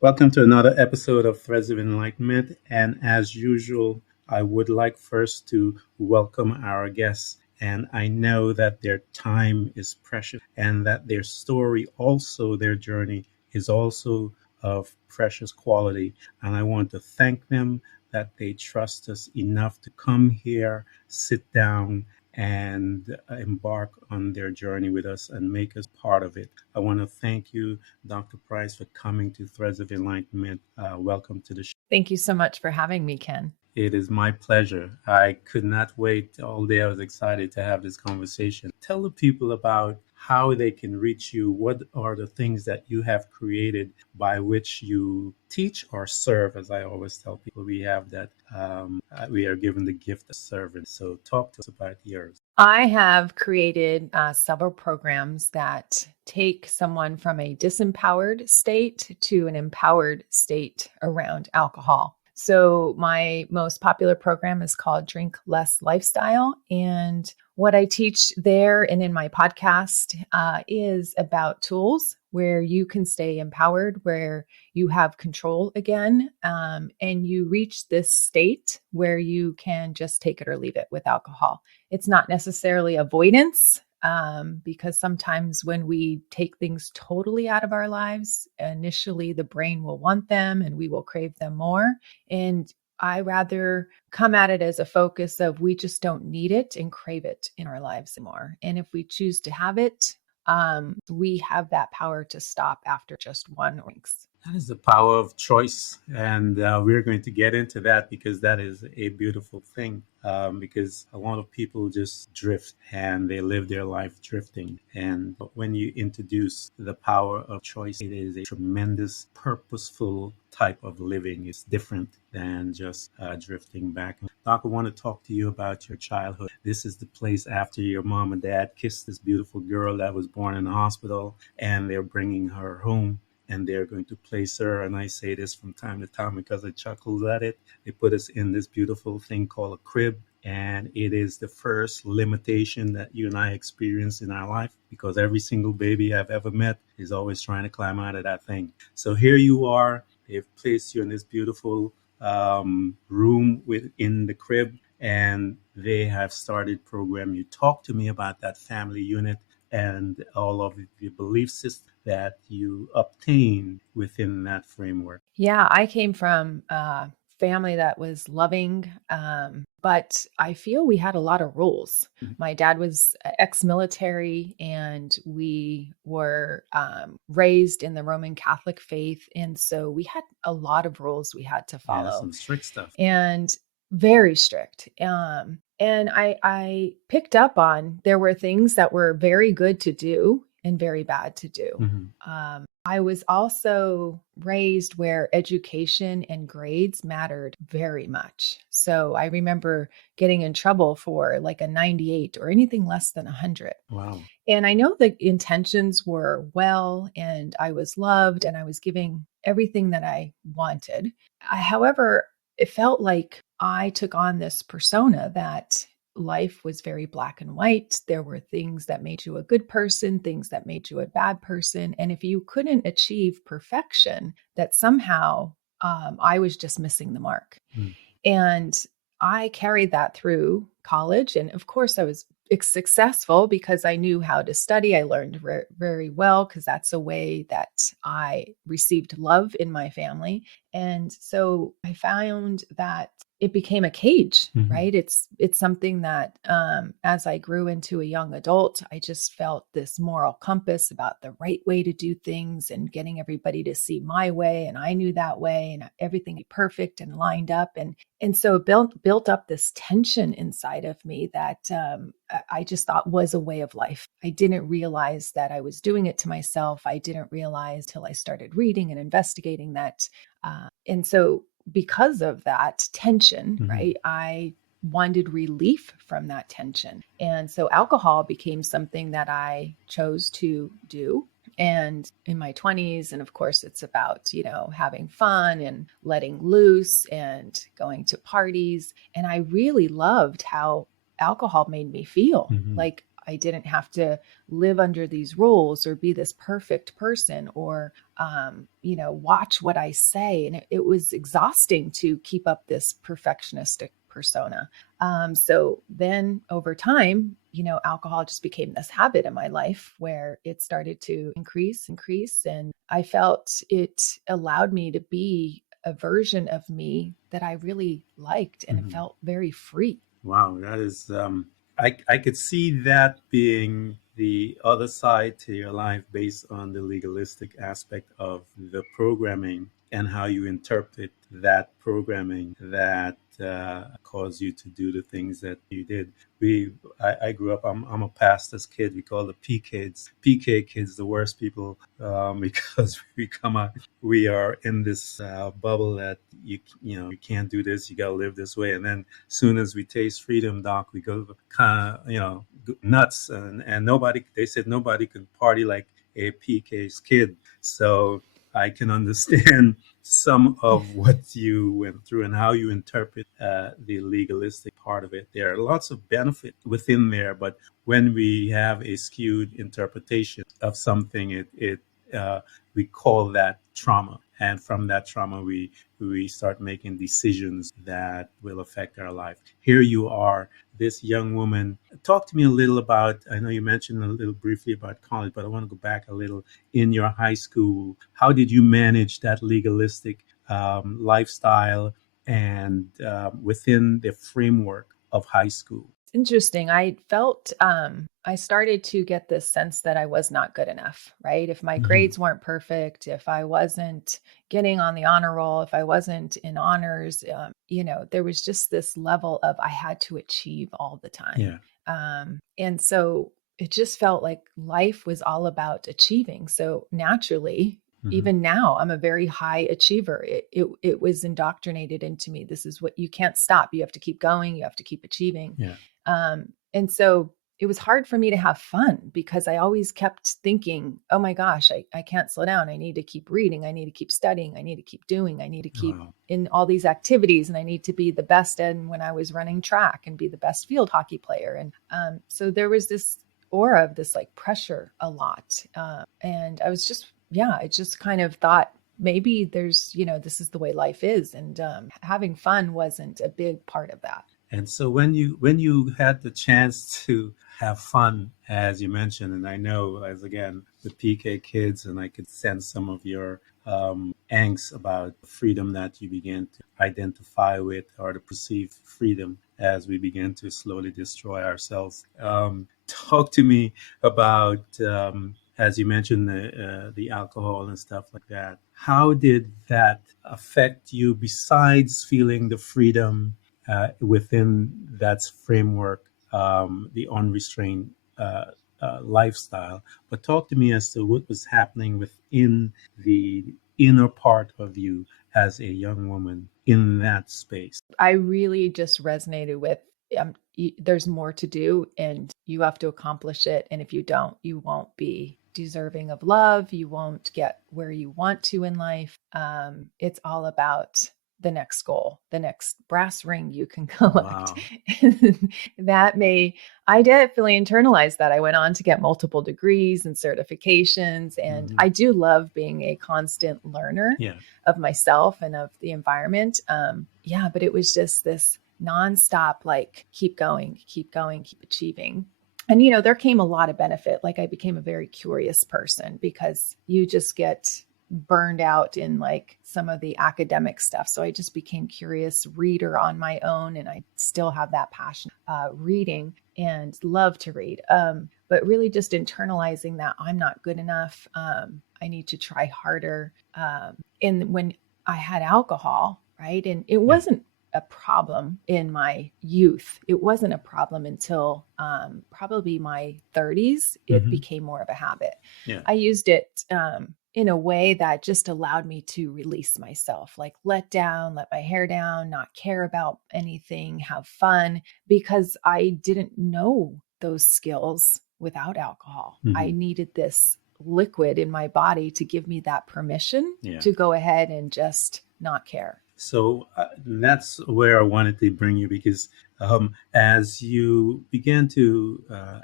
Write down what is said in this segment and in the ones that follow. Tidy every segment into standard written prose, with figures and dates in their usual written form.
Welcome to another episode of Threads of Enlightenment. And as usual, I would like first to welcome our guests. And I know that their time is precious and that their story, also their journey, is also of precious quality. And I want to thank them that they trust us enough to come here, sit down, and embark on their journey with us and make us part of it. I want to thank you, Dr. Price, for coming to Threads of Enlightenment. Welcome to the show. Thank you so much for having me, Ken. It is my pleasure. I could not wait all day. I was excited to have this conversation. Tell the people about how they can reach you. What are the things that you have created by which you teach or serve? As I always tell people, we have that, we are given the gift of service. So talk to us about yours. I have created several programs that take someone from a disempowered state to an empowered state around alcohol. So my most popular program is called Drink Less Lifestyle. And what I teach there and in my podcast is about tools where you can stay empowered, where you have control again, and you reach this state where you can just take it or leave it with alcohol. It's not necessarily avoidance, because sometimes when we take things totally out of our lives, initially the brain will want them and we will crave them more. And I rather come at it as a focus of we just don't need it and crave it in our lives anymore. And if we choose to have it, we have that power to stop after just one drinks. That is the power of choice. And we're going to get into that because that is a beautiful thing. Because a lot of people just drift and they live their life drifting. And when you introduce the power of choice, it is a tremendous, purposeful type of living. It's different than just drifting back. Doc, I want to talk to you about your childhood. This is the place after your mom and dad kissed this beautiful girl that was born in the hospital, and they're bringing her home. And they're going to place her, and I say this from time to time because I chuckle at it. They put us in this beautiful thing called a crib, and it is the first limitation that you and I experience in our life because every single baby I've ever met is always trying to climb out of that thing. So here you are. They've placed you in this beautiful room within the crib, and they have started program. You talk to me about that family unit and all of the belief systems that you obtain within that framework. Yeah, I came from a family that was loving, but I feel we had a lot of rules. Mm-hmm. My dad was ex-military, and we were raised in the Roman Catholic faith. And so we had a lot of rules we had to follow. Yeah, some strict stuff. And very strict. And I picked up on there were things that were very good to do and very bad to do. Mm-hmm. I was also raised where education and grades mattered very much. So I remember getting in trouble for like a 98 or anything less than 100. Wow. And I know the intentions were well, and I was loved, and I was giving everything that I wanted. However, it felt like I took on this persona that life was very black and white. There were things that made you a good person, things that made you a bad person. And if you couldn't achieve perfection, that somehow I was just missing the mark. Mm. And I carried that through college. And of course, I was successful because I knew how to study. I learned very well because that's a way that I received love in my family. And so I found that it became a cage, mm-hmm. right? It's something that as I grew into a young adult, I just felt this moral compass about the right way to do things and getting everybody to see my way. And I knew that way, and everything be perfect and lined up. And so it built up this tension inside of me that I just thought was a way of life. I didn't realize that I was doing it to myself. I didn't realize till I started reading and investigating that. And so because of that tension, mm-hmm. right, I wanted relief from that tension. And so alcohol became something that I chose to do. And in my 20s, and of course, it's about, having fun and letting loose and going to parties. And I really loved how alcohol made me feel. Mm-hmm. Like I didn't have to live under these rules or be this perfect person or, watch what I say. And it was exhausting to keep up this perfectionistic persona. So then over time, alcohol just became this habit in my life where it started to increase. And I felt it allowed me to be a version of me that I really liked, and it felt very free. Wow, that is, I could see that being the other side to your life based on the legalistic aspect of the programming and how you interpret that programming that caused you to do the things that you did. I grew up, I'm a pastor's kid. We call the PK kids, the worst people, because we are in this bubble that you can't do this, you got to live this way. And then soon as we taste freedom, doc, we go kind of, nuts. And they said nobody could party like a PK's kid. So I can understand some of what you went through and how you interpret the legalistic part of it. There are lots of benefit within there, but when we have a skewed interpretation of something, we call that trauma. And from that trauma, we start making decisions that will affect our life. Here you are, this young woman. Talk to me a little about, I know you mentioned a little briefly about college, but I want to go back a little. In your high school, how did you manage that legalistic lifestyle and within the framework of high school? Interesting. I felt I started to get this sense that I was not good enough, right? If my Mm-hmm. grades weren't perfect, if I wasn't getting on the honor roll, if I wasn't in honors, there was just this level of I had to achieve all the time. Yeah. And so it just felt like life was all about achieving. So naturally, Mm-hmm. even now, I'm a very high achiever. It was indoctrinated into me. This is what you can't stop. You have to keep going. You have to keep achieving. Yeah. And so it was hard for me to have fun because I always kept thinking, oh my gosh, I can't slow down. I need to keep reading. I need to keep studying. I need to keep doing. I need to keep Wow. in all these activities, and I need to be the best in when I was running track and be the best field hockey player. And so there was this aura of this like pressure a lot. And I was just, I just kind of thought, maybe there's, this is the way life is. And having fun wasn't a big part of that. And so when you had the chance to have fun, as you mentioned, and I know as again the PK kids, and I could sense some of your angst about the freedom that you began to identify with, or the perceived freedom as we begin to slowly destroy ourselves. Talk to me about, as you mentioned, the alcohol and stuff like that. How did that affect you besides feeling the freedom within that framework, the unrestrained lifestyle? But talk to me as to what was happening within the inner part of you as a young woman in that space. I really just resonated with there's more to do and you have to accomplish it. And if you don't, you won't be deserving of love. You won't get where you want to in life. It's all about the next goal, the next brass ring you can collect. Wow. I definitely internalized that. I went on to get multiple degrees and certifications. And Mm-hmm. I do love being a constant learner Yeah. of myself and of the environment. But it was just this nonstop, like, keep going, keep achieving. And, there came a lot of benefit. Like I became a very curious person because you just get burned out in like some of the academic stuff. So I just became curious reader on my own. And I still have that passion, reading and love to read. But really just internalizing that I'm not good enough. I need to try harder. And when I had alcohol, right. And it Yeah. wasn't a problem in my youth. It wasn't a problem until probably my 30s. It Mm-hmm. became more of a habit. Yeah. I used it in a way that just allowed me to release myself, like let my hair down, not care about anything, have fun, because I didn't know those skills without alcohol. I Mm-hmm. needed this liquid in my body to give me that permission Yeah. to go ahead and just not care. So that's where I wanted to bring you, because As you began to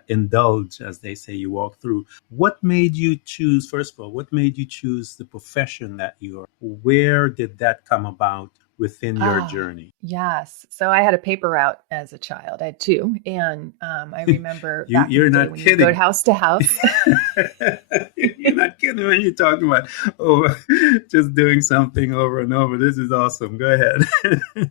indulge, as they say, you walk through, what made you choose, first of all, what made you choose the profession that you are? Where did that come about within your Ah, journey? yes. So I had a paper route as a child. I had two. And I remember back in You're the day not when you'd go kidding. house to house. You're not kidding when you're talking about just doing something over and over. This is awesome. Go ahead.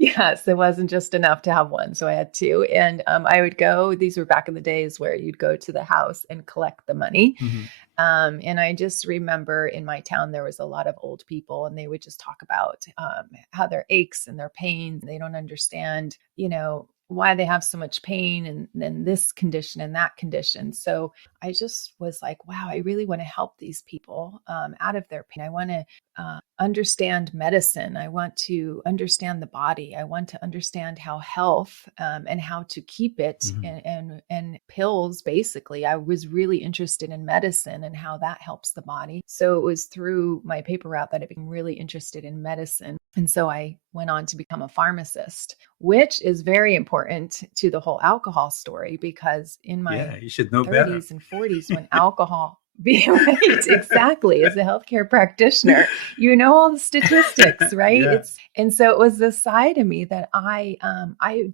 Yes, it wasn't just enough to have one. So I had two. And I would go, these were back in the days where you'd go to the house and collect the money. Mm-hmm. And I just remember in my town, there was a lot of old people and they would just talk about how their aches and their pains, they don't understand, why they have so much pain and then this condition and that condition. So I just was like, wow, I really want to help these people out of their pain. I want to understand medicine. I want to understand the body. I want to understand how health and how to keep it Mm-hmm. and pills. Basically, I was really interested in medicine and how that helps the body. So it was through my paper route that I became really interested in medicine. And so I went on to become a pharmacist, which is very important to the whole alcohol story because in my Yeah, you should know better. 30s and 40s, when alcohol be right, exactly. As a healthcare practitioner, you know all the statistics, right? Yeah, And so it was this side of me that I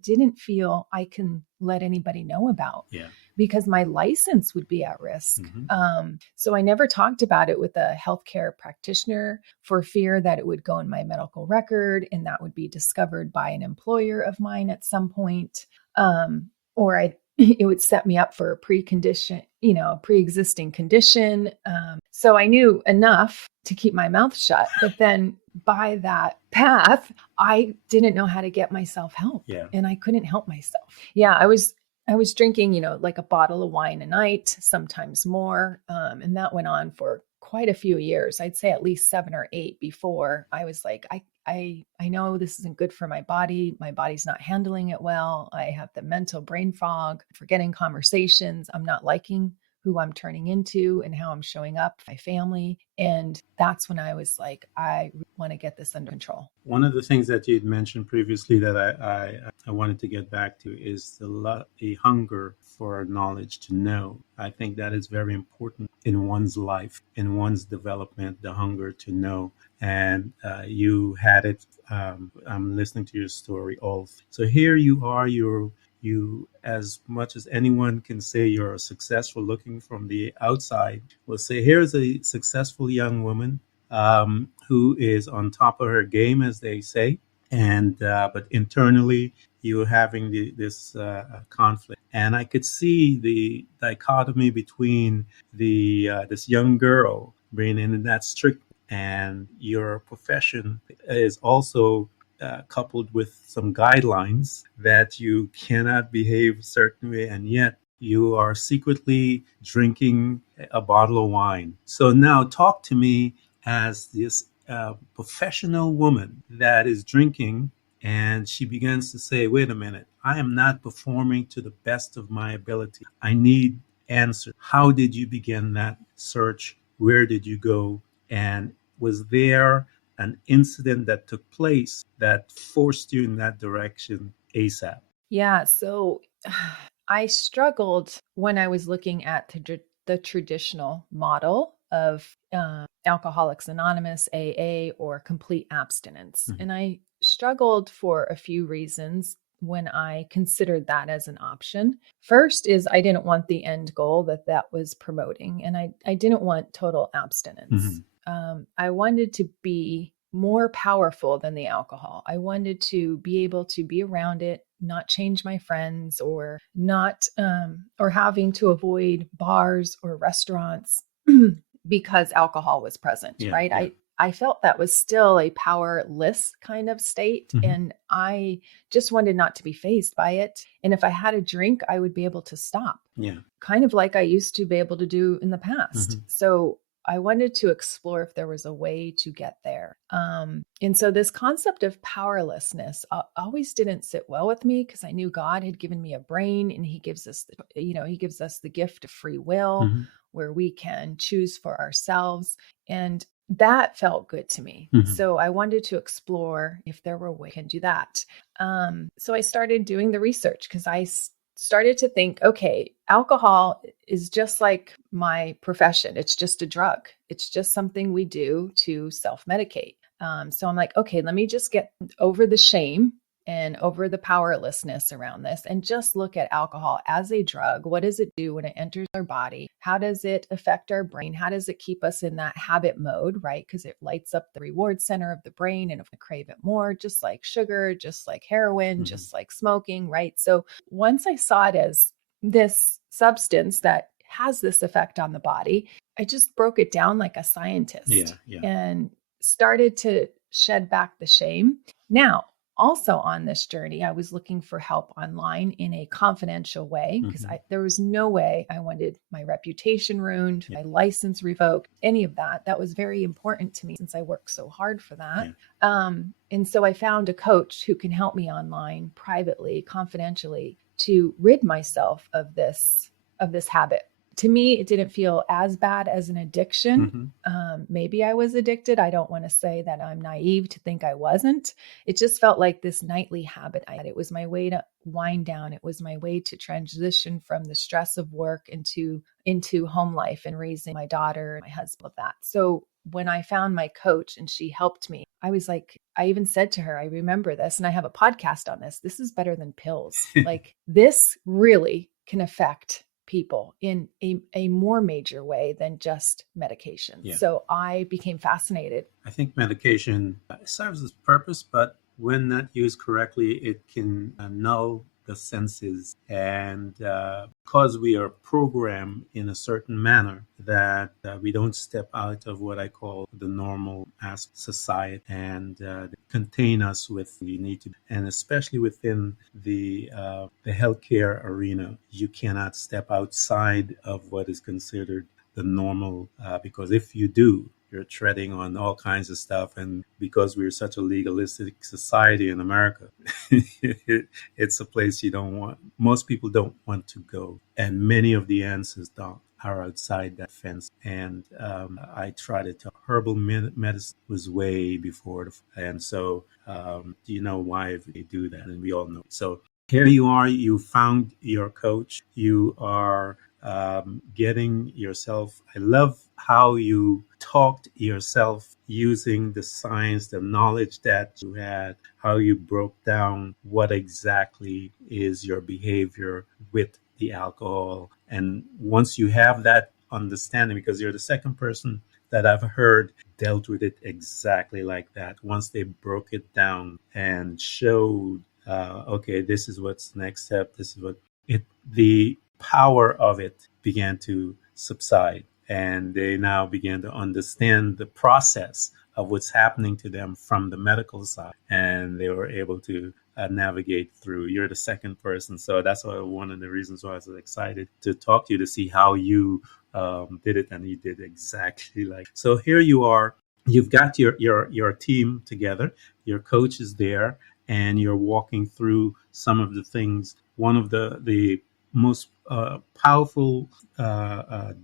didn't feel I can let anybody know about yeah. because my license would be at risk. Mm-hmm. So I never talked about it with a healthcare practitioner for fear that it would go in my medical record and that would be discovered by an employer of mine at some point. Or it would set me up for a precondition, a pre-existing condition. So I knew enough to keep my mouth shut. But then by that path, I didn't know how to get myself help Yeah. and I couldn't help myself. Yeah, I was drinking, like a bottle of wine a night, sometimes more. And that went on for quite a few years. I'd say at least 7 or 8 before I was like, I know this isn't good for my body. My body's not handling it well. I have the mental brain fog, forgetting conversations. I'm not liking who I'm turning into and how I'm showing up for my family. And that's when I was like, I want to get this under control. One of the things that you'd mentioned previously that I wanted to get back to is the hunger for knowledge to know. I think that is very important in one's life, in one's development, the hunger to know. And you had it. I'm listening to your story. All so here you are. You, as much as anyone can say you're successful looking from the outside, will say here's a successful young woman who is on top of her game, as they say, and but internally you're having this conflict, and I could see the dichotomy between the this young girl being in that strict, and your profession is also coupled with some guidelines that you cannot behave a certain way, and yet you are secretly drinking a bottle of wine. So now talk to me as this professional woman that is drinking, and she begins to say, wait a minute, I am not performing to the best of my ability. I need answers. How did you begin that search? Where did you go? And was there an incident that took place that forced you in that direction ASAP? Yeah. So I struggled when I was looking at the traditional model of Alcoholics Anonymous, AA, or complete abstinence. Mm-hmm. And I struggled for a few reasons when I considered that as an option. First is I didn't want the end goal that was promoting, and I didn't want total abstinence. Mm-hmm. I wanted to be more powerful than the alcohol. I wanted to be able to be around it, not change my friends, or not, or having to avoid bars or restaurants because alcohol was present, Yeah, right? yeah. I felt that was still a powerless kind of state. Mm-hmm. And I just wanted not to be fazed by it. And if I had a drink, I would be able to stop, Yeah. kind of like I used to be able to do in the past. Mm-hmm. So I wanted to explore if there was a way to get there. And so this concept of powerlessness always didn't sit well with me because I knew God had given me a brain and he gives us, he gives us the gift of free will Mm-hmm. where we can choose for ourselves. And that felt good to me. Mm-hmm. So I wanted to explore if there were ways I can do that. So I started doing the research because I started to think, okay, alcohol is just like my profession. It's just a drug. It's just something we do to self-medicate. So I'm like, okay, let me just get over the shame and over the powerlessness around this and just look at alcohol as a drug. What does it do when it enters our body? How does it affect our brain? How does it keep us in that habit mode, right? Because it lights up the reward center of the brain and if we crave it more, just like sugar, just like heroin, Mm-hmm. just like smoking, right? So once I saw it as this substance that has this effect on the body, I just broke it down like a scientist and started to shed back the shame. Now, also on this journey, I was looking for help online in a confidential way because there was no way I wanted my reputation ruined, my license revoked, any of that. That was very important to me since I worked so hard for that. And so I found a coach who can help me online privately, confidentially, to rid myself of this habit. To me, it didn't feel as bad as an addiction. Maybe I was addicted. I don't want to say that I'm naive to think I wasn't. It just felt like this nightly habit I had. It was my way to wind down. It was my way to transition from the stress of work into home life and raising my daughter and my husband, of that. So when I found my coach and she helped me, I was like, I even said to her, I remember this, and I have a podcast on this. This is better than pills. Like this really can affect people in a more major way than just medication. So I became fascinated. I think medication serves its purpose, but when not used correctly, it can null the senses. And because we are programmed in a certain manner, that we don't step out of what I call the normal society, and they contain us with you need to, and especially within the healthcare arena, you cannot step outside of what is considered the normal, because if you do, you're treading on all kinds of stuff. And because we're such a legalistic society in America, it's a place you don't want, most people don't want to go. And many of the answers are outside that fence. And I tried it. Herbal medicine was way before. And so, you know why they do that? And we all know. So here you are, you found your coach, you are getting yourself. I love how you talked yourself using the science, the knowledge that you had, how you broke down what exactly is your behavior with the alcohol. And once you have that understanding, because you're the second person that I've heard dealt with it exactly like that, once they broke it down and showed, okay, this is what's the next step, this is what the power of it began to subside, and they now began to understand the process of what's happening to them from the medical side, and they were able to navigate through. You're the second person, so that's why one of the reasons why I was excited to talk to you, to see how you did it, and you did exactly like. So here you are. You've got your team together. Your coach is there, and you're walking through some of the things. One of the most powerful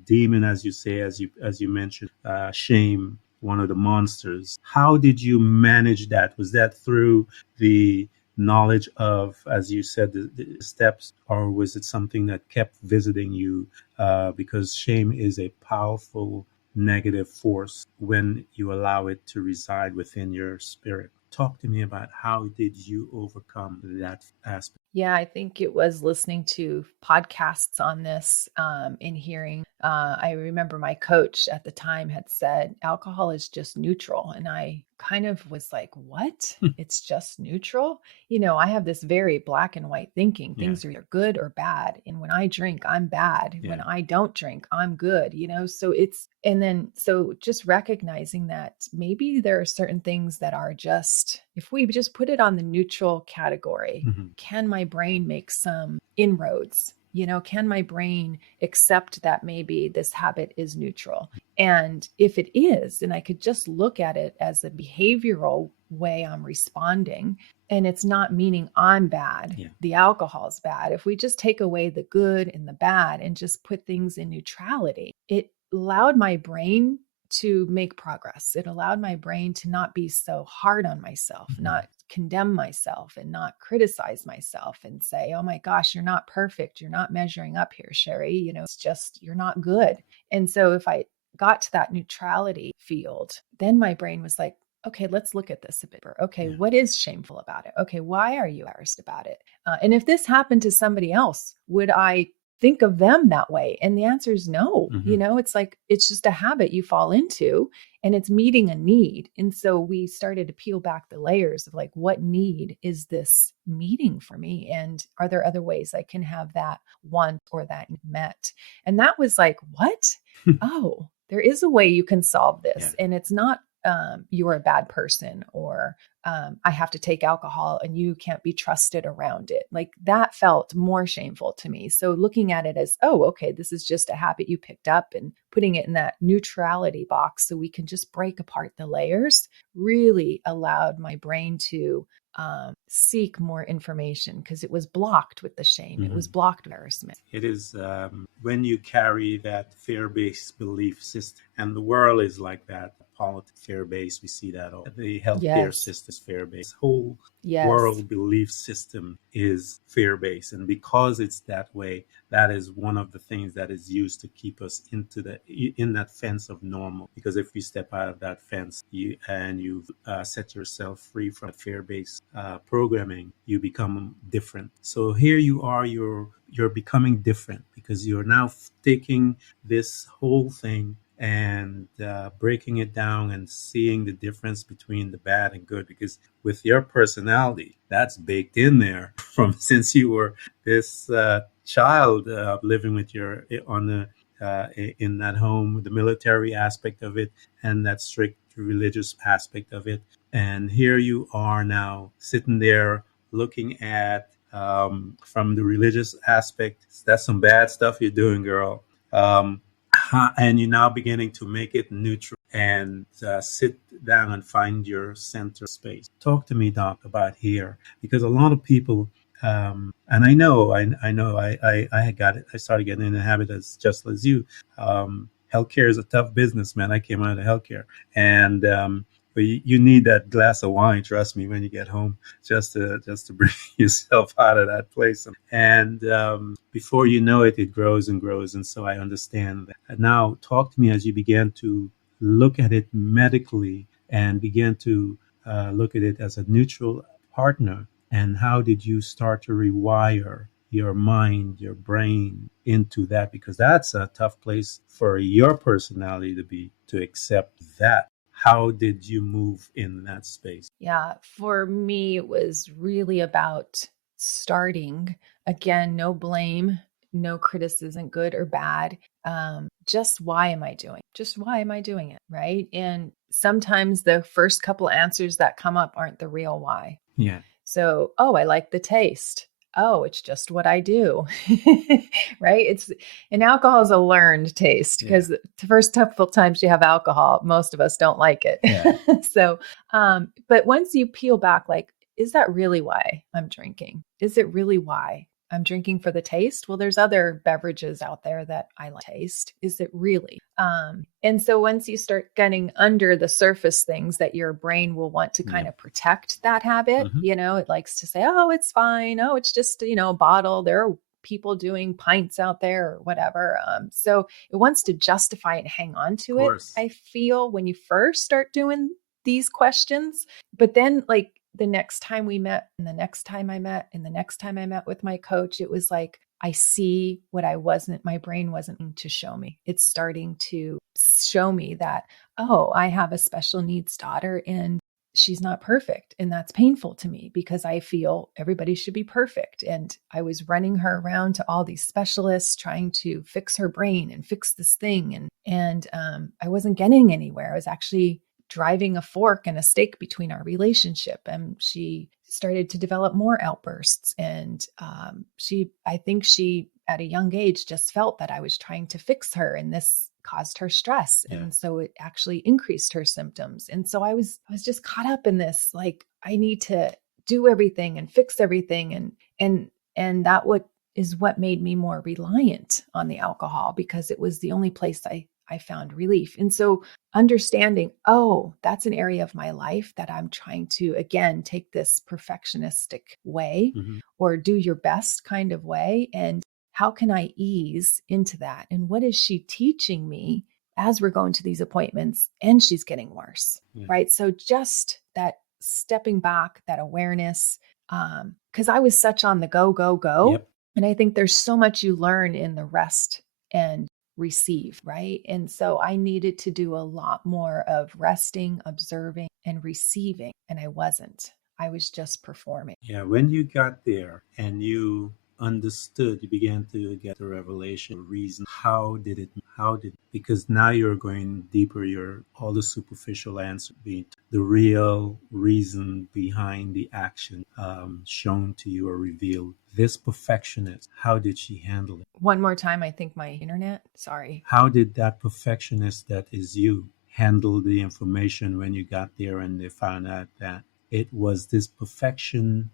demon, as you say, as you mentioned, shame, one of the monsters. How did you manage that? Was that through the knowledge of, as you said, the steps, or was it something that kept visiting you? Because shame is a powerful negative force when you allow it to reside within your spirit. Talk to me about how did you overcome that aspect? Yeah, I think it was listening to podcasts on this and hearing. I remember my coach at the time had said, alcohol is just neutral. And I kind of was like, what? It's just neutral? You know, I have this very black and white thinking. Things are either good or bad. And when I drink, I'm bad. When I don't drink, I'm good, you know? So so just recognizing that maybe there are certain things that are just, if we just put it on the neutral category, can my brain make some inroads? You know, can my brain accept that maybe this habit is neutral? And if it is, then I could just look at it as a behavioral way I'm responding. And it's not meaning I'm bad. The alcohol's bad. If we just take away the good and the bad and just put things in neutrality, it allowed my brain to make progress. It allowed my brain to not be so hard on myself, not condemn myself and not criticize myself and say, oh my gosh, you're not perfect. You're not measuring up here, Sherry. It's just, you're not good. And so if I got to that neutrality field, then my brain was like, okay, let's look at this a bit. Okay, what is shameful about it? Okay, why are you embarrassed about it? And if this happened to somebody else, would I think of them that way? And the answer is no. It's like, it's just a habit you fall into and it's meeting a need. And so we started to peel back the layers of like, what need is this meeting for me? And are there other ways I can have that want or that met? And that was like, what? Oh, there is a way you can solve this. And it's not you're a bad person or I have to take alcohol and you can't be trusted around it. Like that felt more shameful to me. So looking at it as, oh, okay, this is just a habit you picked up and putting it in that neutrality box so we can just break apart the layers really allowed my brain to seek more information because it was blocked with the shame. It was blocked with embarrassment. It is when you carry that fear-based belief system, and the world is like that. Politics fear-based, we see that all. The healthcare system is fear-based. Whole world belief system is fear-based, and because it's that way, that is one of the things that is used to keep us in that fence of normal. Because if you step out of that fence you've set yourself free from fear-based programming, you become different. So here you are, you're becoming different because you're now taking this whole thing and breaking it down and seeing the difference between the bad and good, because with your personality that's baked in there from since you were this child living with your in that home, the military aspect of it and that strict religious aspect of it. And here you are now sitting there looking at from the religious aspect. That's some bad stuff you're doing, girl. And you're now beginning to make it neutral and sit down and find your center space. Talk to me, Doc, about here, because a lot of people, and I know, I got it. I started getting in the habit as just as you. Healthcare is a tough business, man. I came out of healthcare, and but you need that glass of wine, trust me, when you get home, just to bring yourself out of that place. And before you know it, it grows and grows. And so I understand that. And now, talk to me as you began to look at it medically and began to look at it as a neutral partner. And how did you start to rewire your mind, your brain into that? Because that's a tough place for your personality to be, to accept that. How did you move in that space? Yeah, for me, it was really about starting again, no blame, no criticism, good or bad. Just why am I doing? Just why am I doing it? Right. And sometimes the first couple answers that come up aren't the real why. Yeah. So, oh, I like the taste. Oh, it's just what I do. Right. And alcohol is a learned taste because the first couple times you have alcohol, most of us don't like it. Yeah. So, but once you peel back, like, is that really why I'm drinking? Is it really why I'm drinking for the taste? Well, there's other beverages out there that I like taste. Is it really? And so once you start getting under the surface things that your brain will want to kind of protect that habit, it likes to say, oh, it's fine. Oh, it's just, a bottle. There are people doing pints out there or whatever. So it wants to justify and hang on to it. I feel when you first start doing these questions, but then like the next time we met and the next time I met and the next time I met with my coach, it was like, I see what my brain wasn't to show me. It's starting to show me that, oh, I have a special needs daughter and she's not perfect. And that's painful to me because I feel everybody should be perfect. And I was running her around to all these specialists trying to fix her brain and fix this thing. And I wasn't getting anywhere. I was actually driving a fork and a stake between our relationship. And she started to develop more outbursts. And I think she, at a young age, just felt that I was trying to fix her and this caused her stress. And so it actually increased her symptoms. And so I was just caught up in this, like, I need to do everything and fix everything. And that is what made me more reliant on the alcohol because it was the only place I I found relief. And so understanding, oh, that's an area of my life that I'm trying to, again, take this perfectionistic way or do your best kind of way. And how can I ease into that? And what is she teaching me as we're going to these appointments and she's getting worse, right? So just that stepping back, that awareness, because I was such on the go, go, go. Yep. And I think there's so much you learn in the rest and receive, right? And so I needed to do a lot more of resting, observing, and receiving. And I wasn't. I was just performing. Yeah, when you got there and you understood, you began to get the revelation, reason. How did, because now you're going deeper, you're all the superficial answer being the real reason behind the action shown to you or revealed. This perfectionist, how did she handle it? One more time, I think my internet, sorry. How did that perfectionist that is you handle the information when you got there and they found out that it was this perfection,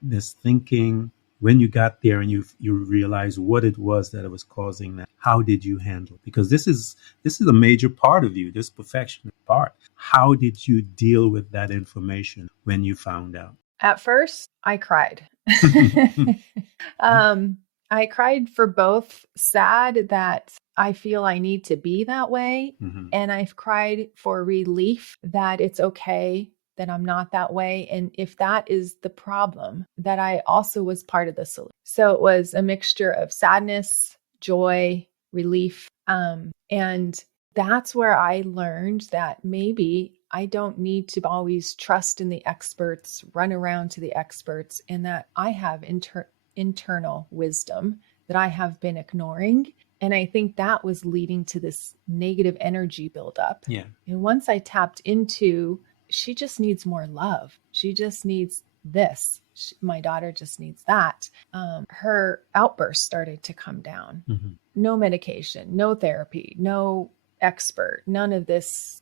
this thinking? When you got there and you realize what it was that it was causing that, how did you handle it? Because this is a major part of you, this perfectionist part. How did you deal with that information when you found out? At first, I cried. I cried for both sad that I feel I need to be that way. And I've cried for relief that it's okay that I'm not that way. And if that is the problem, that I also was part of the solution. So it was a mixture of sadness, joy, relief. And that's where I learned that maybe I don't need to always trust in the experts, run around to the experts, and that I have internal wisdom that I have been ignoring. And I think that was leading to this negative energy buildup. Yeah. And once I tapped into, she just needs more love. She just needs this. My daughter just needs that. Her outbursts started to come down. No medication, no therapy, no expert, none of this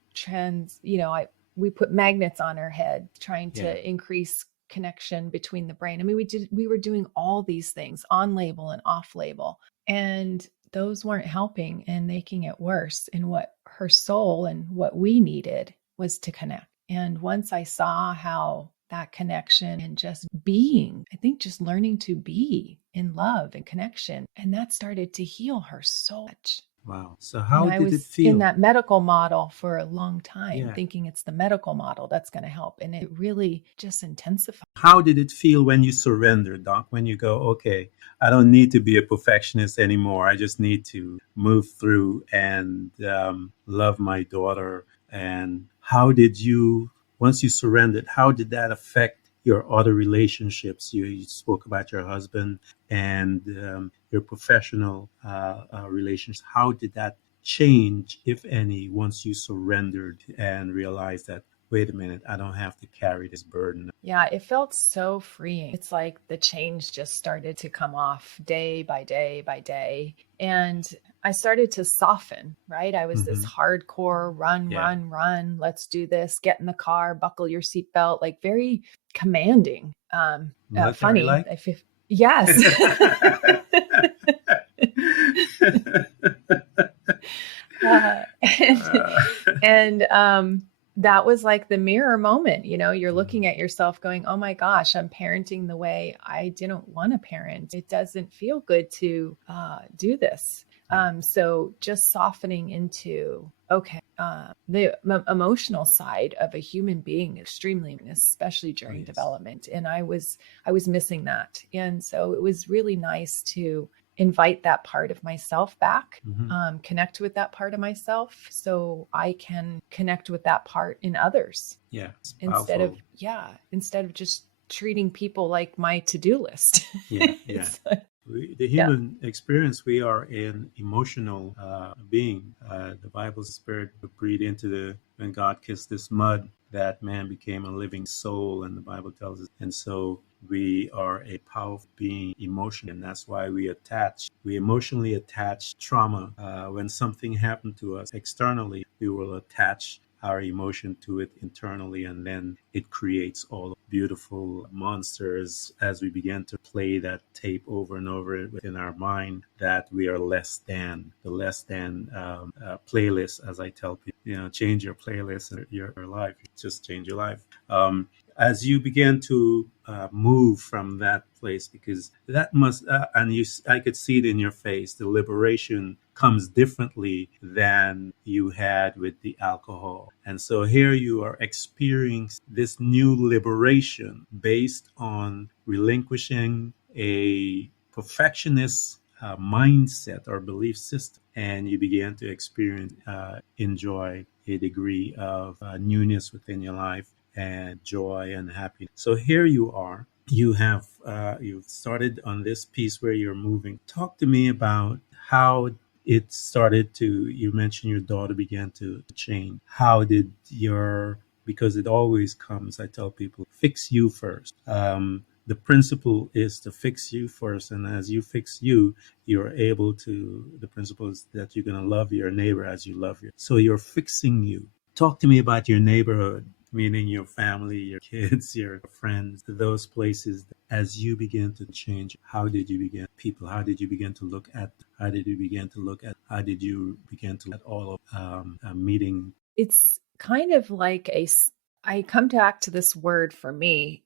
we put magnets on her head trying to increase connection between the brain. I mean, we were doing all these things on label and off label, and those weren't helping and making it worse. And what her soul and what we needed was to connect. And once I saw how that connection and just being, I think just learning to be in love and connection, and that started to heal her so much. Wow. So how I did it was feel? in that medical model for a long time, thinking it's the medical model that's going to help. And it really just intensified. How did it feel when you surrendered, Doc? When you go, okay, I don't need to be a perfectionist anymore. I just need to move through and love my daughter. And how did you, once you surrendered, how did that affect your other relationships? You spoke about your husband and your professional relations. How did that change, if any, once you surrendered and realized that, wait a minute, I don't have to carry this burden? Yeah, it felt so freeing. It's like the change just started to come off day by day by day. And I started to soften, right? I was this hardcore run, let's do this, get in the car, buckle your seatbelt, like very commanding. Military Funny. like? Yes. And that was like the mirror moment. You're looking at yourself going, oh my gosh, I'm parenting the way I didn't want to parent. It doesn't feel good to do this. So just softening into, okay, the emotional side of a human being is extremely, especially during development. And I was missing that. And so it was really nice to invite that part of myself back, connect with that part of myself so I can connect with that part in others. Yeah. Instead of just treating people like my to-do list. Yeah. The human experience, we are an emotional being. The Bible spirit would breathe into when God kissed this mud, that man became a living soul, and the Bible tells us. And so we are a powerful being, emotion, and that's why we emotionally attach trauma. When something happened to us externally, we will attach our emotion to it internally, and then it creates all beautiful monsters as we begin to play that tape over and over within our mind that we are less than the less than playlist, as I tell people. Change your playlist, your life, just change your life. As you begin to move from that place, because that must, and I could see it in your face, the liberation comes differently than you had with the alcohol. And so here you are experiencing this new liberation based on relinquishing a perfectionist mindset or belief system, and you begin to experience, enjoy a degree of newness within your life and joy and happiness. So here you are. You've started on this piece where you're moving. Talk to me about how it started to. You mentioned your daughter began to change. How did your, because it always comes, I tell people, fix you first. The principle is to fix you first, and as you fix you, you're able to. The principle is that you're going to love your neighbor as you love you. So you're fixing you. Talk to me about your neighborhood, meaning your family, your kids, your friends, those places. As you begin to change, how did you begin? People, how did you begin to look at? How did you begin to look at? How did you begin to at all of meeting? It's kind of like I come back to this word for me,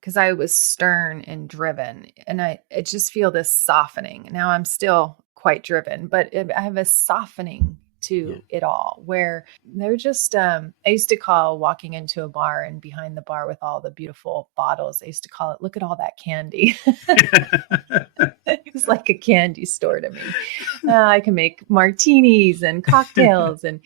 because I was stern and driven, and I just feel this softening. Now I'm still quite driven, but I have a softening to it all, where they're just, I used to call walking into a bar, and behind the bar with all the beautiful bottles, I used to call it, look at all that candy. It was like a candy store to me. I can make martinis and cocktails, and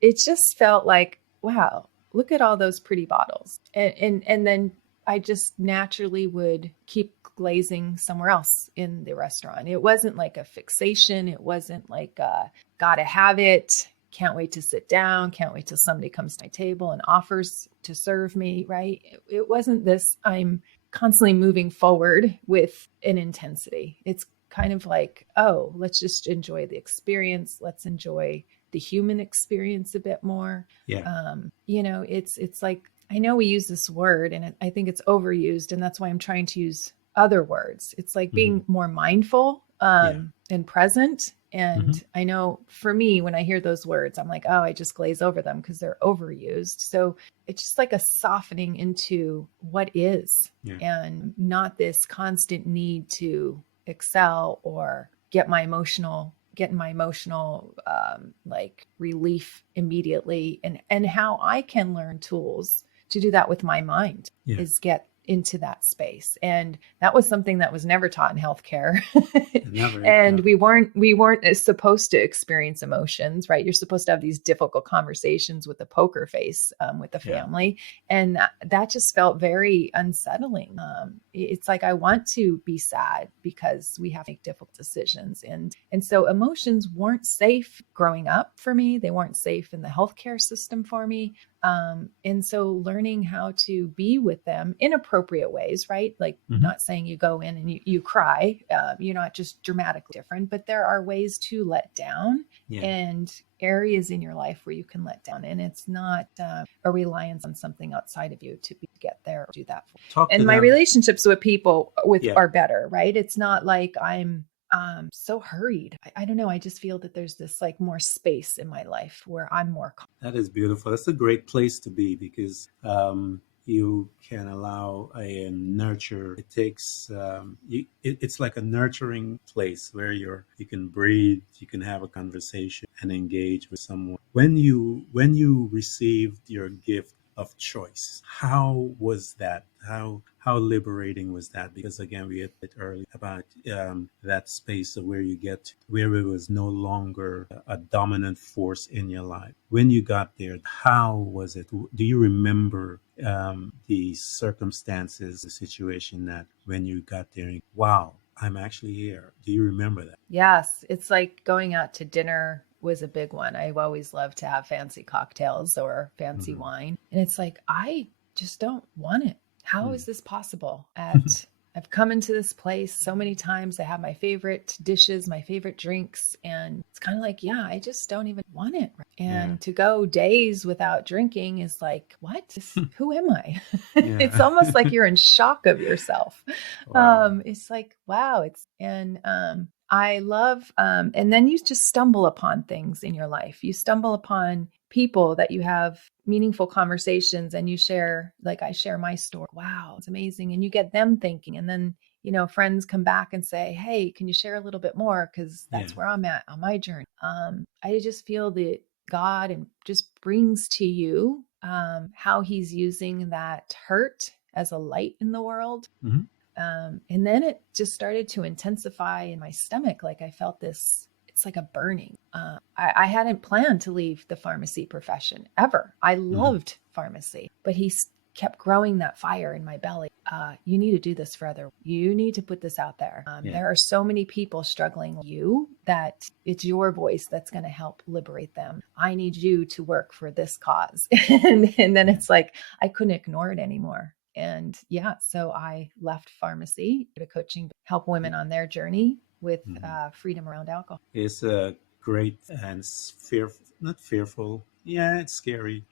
it just felt like, wow, look at all those pretty bottles. And then I just naturally would keep glazing somewhere else in the restaurant. It wasn't like a fixation. It wasn't like, gotta have it. Can't wait to sit down. Can't wait till somebody comes to my table and offers to serve me, right? It wasn't this, I'm constantly moving forward with an intensity. It's kind of like, oh, let's just enjoy the experience. Let's enjoy the human experience a bit more. Yeah. It's like, I know we use this word and I think it's overused, and that's why I'm trying to use other words. It's like being more mindful and present. And I know for me, when I hear those words, I'm like, oh, I just glaze over them because they're overused. So it's just like a softening into what is, and not this constant need to excel or get my emotional like relief immediately, and how I can learn tools to do that with my mind is get into that space. And that was something that was never taught in healthcare. And we weren't supposed to experience emotions, right? You're supposed to have these difficult conversations with a poker face with the family. And that just felt very unsettling. It's like, I want to be sad because we have to make difficult decisions. And so emotions weren't safe growing up for me. They weren't safe in the healthcare system for me. And so learning how to be with them in appropriate ways, right? Like not saying you go in and you cry, you're not just dramatically different, but there are ways to let down and areas in your life where you can let down. And it's not a reliance on something outside of you to get there or do that. And my relationships with people are better, right? It's not like I'm so hurried. I don't know. I just feel that there's this like more space in my life where I'm more calm. That is beautiful. That's a great place to be, because you can allow a nurture. It takes it's like a nurturing place where you can breathe, you can have a conversation and engage with someone. When you received your gift of choice, how was that? How liberating was that? Because again, we had it earlier about that space of where you get to, where it was no longer a dominant force in your life. When you got there, how was it? Do you remember the circumstances, the situation that when you got there, wow, I'm actually here? Do you remember that? Yes, it's like going out to dinner was a big one. I've always loved to have fancy cocktails or fancy wine. And it's like, I just don't want it. How is this possible at I've come into this place so many times. I have my favorite dishes, my favorite drinks, and it's kind of like, yeah, I just don't even want it. Yeah. And to go days without drinking is like, what? Who am I? It's Yeah. almost like you're in shock of yourself. Wow. It's like, wow, I love, and then you just stumble upon things in your life. You stumble upon people that you have meaningful conversations and you share, like I share my story. Wow, it's amazing. And you get them thinking. And then, friends come back and say, hey, can you share a little bit more? Because Yeah. that's where I'm at on my journey. I just feel that God and just brings to you how he's using that hurt as a light in the world. Hmm. And then it just started to intensify in my stomach. Like I felt this, it's like a burning. I hadn't planned to leave the pharmacy profession ever. I Hmm. loved pharmacy, but kept growing that fire in my belly. You need to do this for other. You need to put this out there. Yeah. There are so many people struggling with you that it's your voice that's going to help liberate them. I need you to work for this cause. And then Yeah. it's like, I couldn't ignore it anymore. And yeah, so I left pharmacy to coaching, help women on their journey with Mhm. freedom around alcohol. It's a great and not fearful. Yeah, it's scary.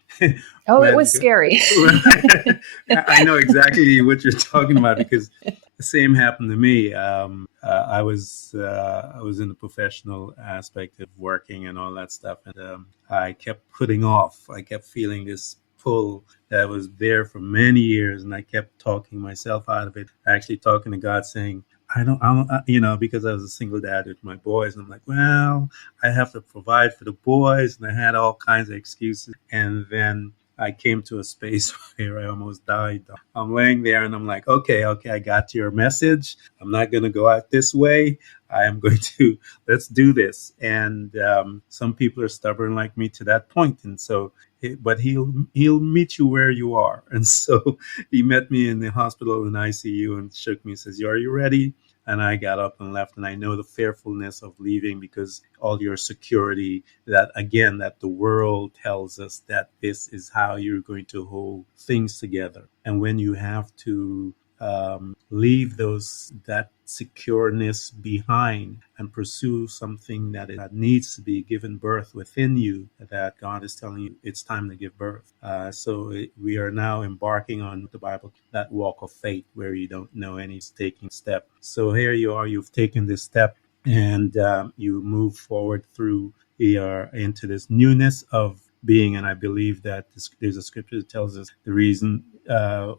Oh, it when was scary. I know exactly what you're talking about because the same happened to me. I was in the professional aspect of working and all that stuff, and I kept putting off. I kept feeling this pull that was there for many years, and I kept talking myself out of it. Actually, talking to God, saying, because I was a single dad with my boys, and I'm like, well, I have to provide for the boys, and I had all kinds of excuses. And then I came to a space where I almost died. I'm laying there, and I'm like, okay, I got your message. I'm not going to go out this way. I am going to let's do this. And some people are stubborn like me to that point, and so. But he'll meet you where you are, and so he met me in the hospital in ICU and shook me and says, "Are you ready?" And I got up and left. And I know the fearfulness of leaving because all your security, that again, that the world tells us that this is how you're going to hold things together. And when you have to leave that secureness behind and pursue something that needs to be given birth within you, that God is telling you it's time to give birth. We are now embarking on the Bible, that walk of faith where you don't know any taking step. So here you are, you've taken this step, and you move forward through into this newness of being. And I believe that there's a scripture that tells us the reason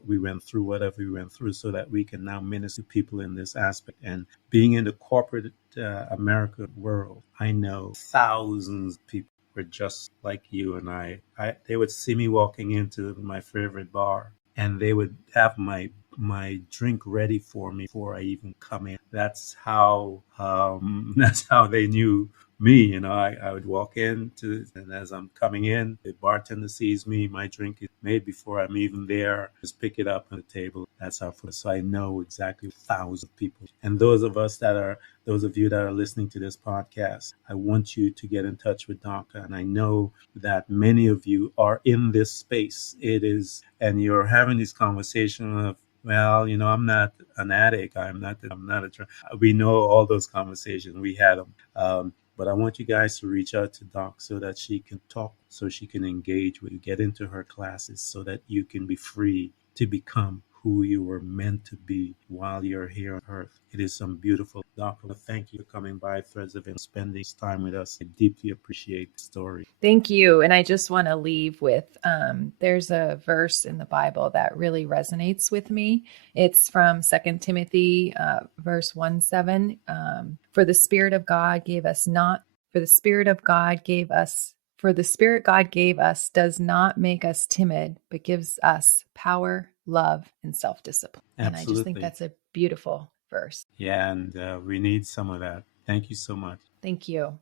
we went through whatever we went through so that we can now minister to people in this aspect. And being in the corporate America world, I know thousands of people were just like you and they would see me walking into my favorite bar, and they would have my drink ready for me before I even come in. That's how they knew me. I would walk in and as I'm coming in, the bartender sees me, my drink is made before I'm even there, just pick it up on the table. That's how. So I know exactly thousands of people. And those of you that are listening to this podcast, I want you to get in touch with Dr. And I know that many of you are in this space. And you're having this conversation of, well, I'm not an addict. I'm not a drunk. We know all those conversations. We had them. But I want you guys to reach out to Doc so that she can talk, so she can engage with you, get into her classes so that you can be free to become who you were meant to be while you're here on earth. It is some beautiful. Doc, thank you for coming by Threads of spending time with us. I deeply appreciate the story. Thank you. And I just want to leave with there's a verse in the Bible that really resonates with me. It's from 2 Timothy verse 1:7. For the Spirit of God gave us not, for the Spirit of God gave us, for the Spirit God gave us does not make us timid, but gives us power, love, and self discipline. And I just think Absolutely. that's a beautiful verse. Yeah, and we need some of that. Thank you so much. Thank you.